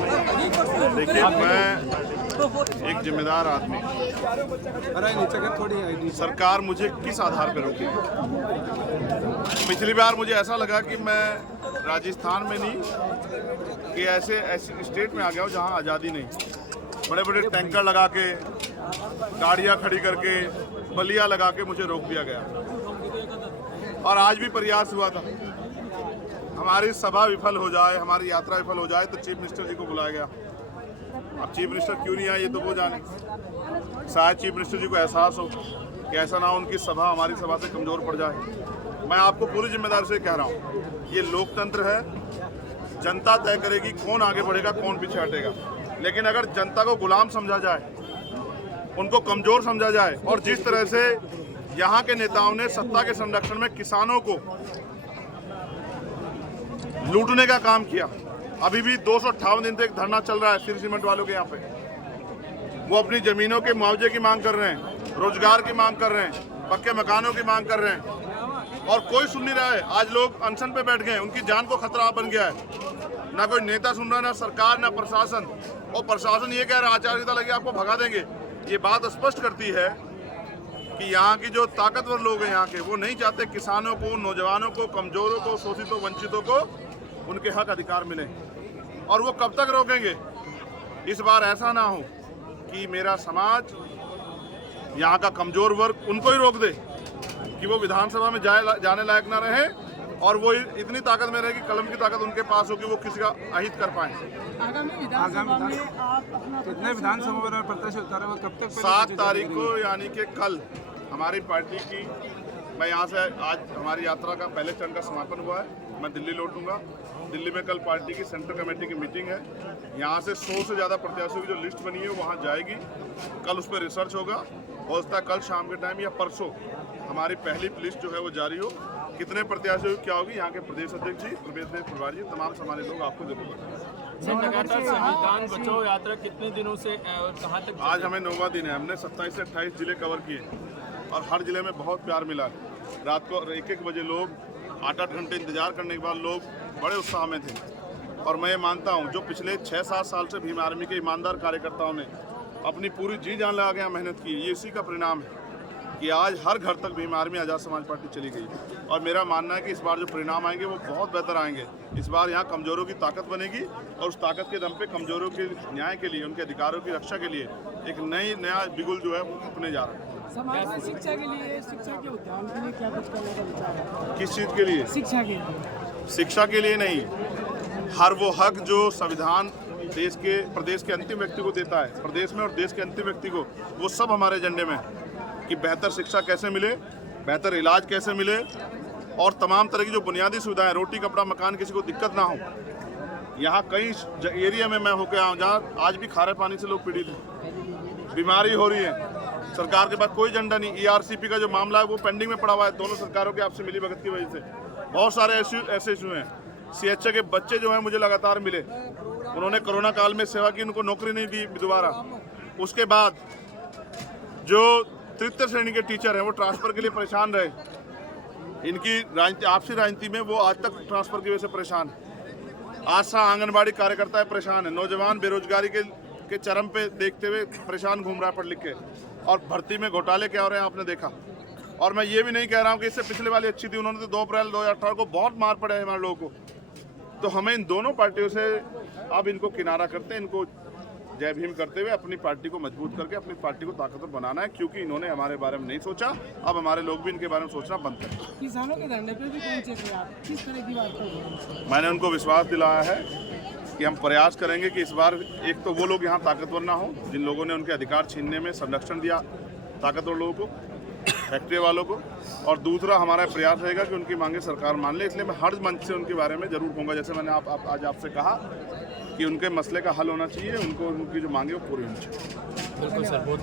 देखिए, मैं एक जिम्मेदार आदमी, सरकार मुझे किस आधार पर रोकेगी? पिछली बार मुझे ऐसा लगा कि मैं राजस्थान में नहीं कि ऐसे स्टेट में आ गया हूँ जहाँ आज़ादी नहीं। बड़े बड़े टैंकर लगा के, गाड़ियाँ खड़ी करके, बलिया लगा के मुझे रोक दिया गया। और आज भी प्रयास हुआ था हमारी सभा विफल हो जाए, हमारी यात्रा विफल हो जाए तो चीफ मिनिस्टर जी को बुलाया गया। अब चीफ मिनिस्टर क्यों नहीं आए ये तो वो जाने। शायद चीफ मिनिस्टर जी को एहसास हो कि ऐसा ना हो उनकी सभा हमारी सभा से कमज़ोर पड़ जाए। मैं आपको पूरी जिम्मेदारी से कह रहा हूँ, ये लोकतंत्र है, जनता तय करेगी कौन आगे बढ़ेगा कौन पीछे हटेगा। लेकिन अगर जनता को गुलाम समझा जाए, उनको कमज़ोर समझा जाए, और जिस तरह से यहाँ के नेताओं ने सत्ता के संरक्षण में किसानों को लूटने का काम किया। अभी भी 258 दिन से एक धरना चल रहा है सिर सीमेंट वालों के यहाँ पे। वो अपनी जमीनों के मुआवजे की मांग कर रहे हैं, रोजगार की मांग कर रहे हैं, पक्के मकानों की मांग कर रहे हैं, और कोई सुन नहीं रहा है। आज लोग अनशन पे बैठ गए, उनकी जान को खतरा बन गया है। ना कोई नेता सुन रहा, ना सरकार, ना प्रशासन। और प्रशासन ये कह रहा है आचार संहिता लगी आपको भगा देंगे। ये बात स्पष्ट करती है कि यहाँ की जो ताकतवर लोग हैं यहाँ के, वो नहीं चाहते किसानों को, नौजवानों को, कमजोरों को, शोषितों, वंचितों को उनके हक अधिकार मिले। और वो कब तक रोकेंगे? इस बार ऐसा ना हो कि मेरा समाज, यहाँ का कमजोर वर्ग उनको ही रोक दे कि वो विधानसभा में जाने लायक ना रहे, और वो इतनी ताकत में रहे कि कलम की ताकत उनके पास हो कि वो किसी का अहित कर पाए। कितने विधानसभा प्रत्याशी उतारे हुए कब तक? 7 तारीख को यानी कि कल हमारी पार्टी की, मैं यहाँ से आज हमारी यात्रा का पहले चरण का समापन हुआ है। मैं दिल्ली लौटूंगा। दिल्ली में कल पार्टी की सेंट्रल कमेटी की मीटिंग है। यहाँ से 100 से ज़्यादा प्रत्याशियों की जो लिस्ट बनी है वहाँ जाएगी। कल उस पर रिसर्च होगा। हो सकता है कल शाम के टाइम या परसों हमारी पहली लिस्ट जो है वो जारी हो। कितने प्रत्याशियों की क्या होगी, यहाँ के प्रदेश अध्यक्ष जी, प्रदेश प्रभारी जी, तमाम सामान्य लोग आपको जरूर बताएंगे। लगातार संविधान बचाओ यात्रा कितने दिनों से कहाँ तक? आज हमें 9वां दिन है। हमने 27 से 28 जिले कवर किए और हर जिले में बहुत प्यार मिला। रात को 1-1 बजे लोग 8-8 घंटे इंतजार करने के बाद लोग बड़े उत्साह में थे। और मैं ये मानता हूँ जो पिछले 6-7 साल से भीम आर्मी के ईमानदार कार्यकर्ताओं ने अपनी पूरी जी जान लगा के मेहनत की, ये इसी का परिणाम है कि आज हर घर तक भीम आर्मी आज़ाद समाज पार्टी चली गई। और मेरा मानना है कि इस बार जो परिणाम आएंगे वो बहुत बेहतर आएंगे। इस बार यहाँ कमज़ोरों की ताकत बनेगी और उस ताकत के दम पे कमज़ोरों के न्याय के लिए, उनके अधिकारों की रक्षा के लिए एक नया बिगुल जो है वो फूकने जा रहा है। समाज में शिक्षा के लिए, शिक्षा के उद्यान के लिए क्या कुछ करने का विचार है? किस चीज़ के लिए? शिक्षा के लिए। शिक्षा के लिए नहीं, हर वो हक जो संविधान देश के, प्रदेश के अंतिम व्यक्ति को देता है, प्रदेश में और देश के अंतिम व्यक्ति को, वो सब हमारे एजेंडे में है कि बेहतर शिक्षा कैसे मिले, बेहतर इलाज कैसे मिले, और तमाम तरह की जो बुनियादी सुविधाएं, रोटी कपड़ा मकान, किसी को दिक्कत ना हो। यहाँ कई एरिया में मैं होकर आया हूँ जहाँ आज भी खारे पानी से लोग पीड़ित हैं, बीमारी हो रही है। सरकार के पास कोई एजेंडा नहीं। ERCP का जो मामला है वो पेंडिंग में पड़ा हुआ है, दोनों सरकारों की आपसी मिली भगत की वजह से। बहुत सारे ऐसे इशू हैं। CHA के बच्चे जो हैं मुझे लगातार मिले, उन्होंने कोरोना काल में सेवा की, उनको नौकरी नहीं दी दोबारा। उसके बाद जो तृतीय श्रेणी के टीचर हैं वो ट्रांसफ़र के लिए परेशान रहे। इनकी राजनीति, आपसी राजनीति में वो आज तक ट्रांसफ़र की वजह से परेशान है। आशा आंगनबाड़ी कार्यकर्ता परेशान है। नौजवान बेरोजगारी के चरम पे देखते हुए परेशान घूम रहा है पढ़ लिख के। और भर्ती में घोटाले क्या हो रहे हैं आपने देखा। और मैं ये भी नहीं कह रहा हूँ कि इससे पिछले वाली अच्छी थी, उन्होंने तो 2 अप्रैल 2018 को बहुत मार पड़े है हमारे लोगों को। तो हमें इन दोनों पार्टियों से अब इनको किनारा करते, इनको जय भीम करते हुए अपनी पार्टी को मजबूत करके अपनी पार्टी को ताकतवर बनाना है, क्योंकि इन्होंने हमारे बारे में नहीं सोचा। अब हमारे लोग भी इनके बारे में सोचना बंद करें। किसानों के धरने पे भी पहुंचे थे आप, किस तरह की बात करें? मैंने उनको विश्वास दिलाया है कि हम प्रयास करेंगे कि इस बार एक तो वो लोग यहाँ ताकतवर ना हो जिन लोगों ने उनके अधिकार छीनने में संरक्षण दिया ताकतवर लोगों को, फैक्ट्री वालों को, और दूसरा हमारा प्रयास रहेगा कि उनकी मांगे सरकार मान ले। इसलिए मैं हर मंच से उनके बारे में जरूर कहूँगा, जैसे मैंने आज आपसे कहा कि उनके मसले का हल होना चाहिए, उनको उनकी जो मांगे वो पूरी होनी चाहिए। बिल्कुल सर, बहुत